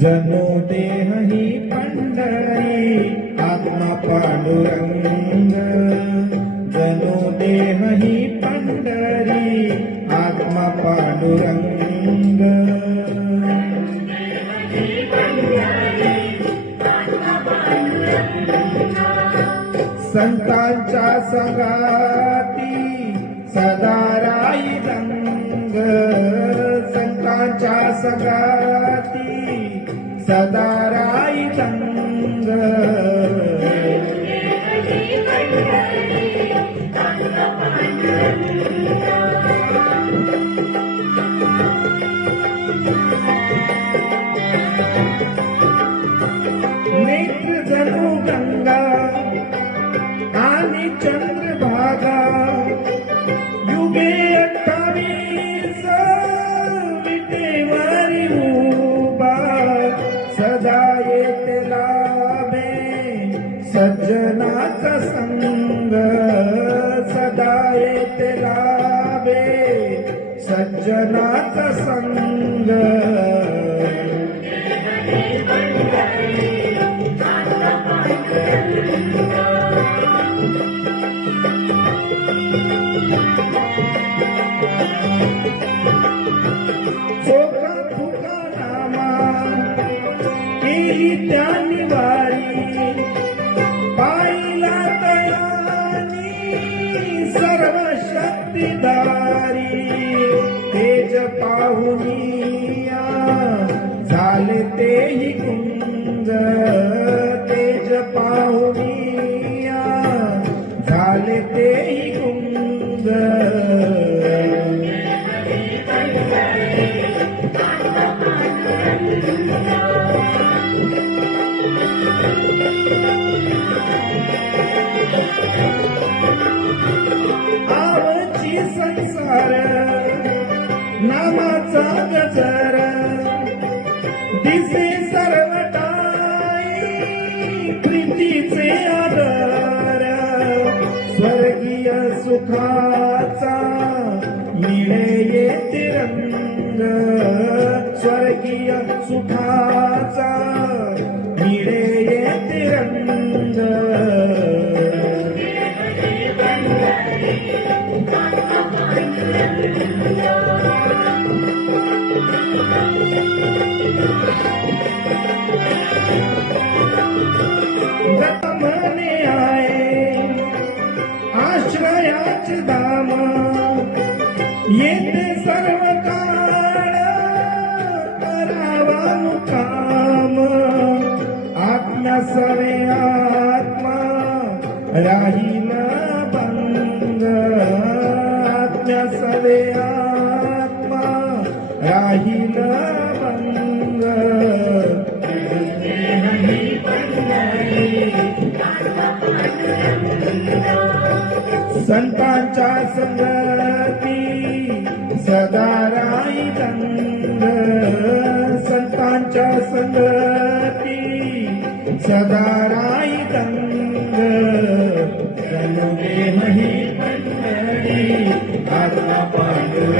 जनो देह ही पंढरी आत्मा पांडुरंग, जनो देह ही पंढरी आत्मा पांडुरंग। संतांच्या संगाती सदा राई रंग, संतांच्या संगाती सदा राई रंग। नेत्र जणू गंगा आणि चंद्रभागा, युगे 28 विटेवारी उभा, सदा येते लाभे सज्जनाचा संग, सदा येते लाभे सज्जनाचा संग। चोखा फुका नामा केली त्यांनी वारी, पाहिला तयानी सर्व शक्तिधारी, तेज पाहुनिया झाले तेही गुंग, तेज पाहुनिया झाले तेही गुंग। आवची संसार नामाचा गजर, दिसे सर्वटाई प्रीतीचे आदर, स्वर्गीय सुखाचा मिळे येते रंग, स्वर्गीय सुखाचा मिळे येते रंग। गतमने आहे आश्रयाचे धाम, येते सर्व काळ करावा मुकाम, आत्म्या सवे आत्मा राहील भंग, आत्म्या सवे आत्मा राहील भंग। संतांच्या संगती सदा राई रंग, संतांच्या संगती सदा राई रंग। जनो देह ही पंढरी आत्मा पांडुरंग।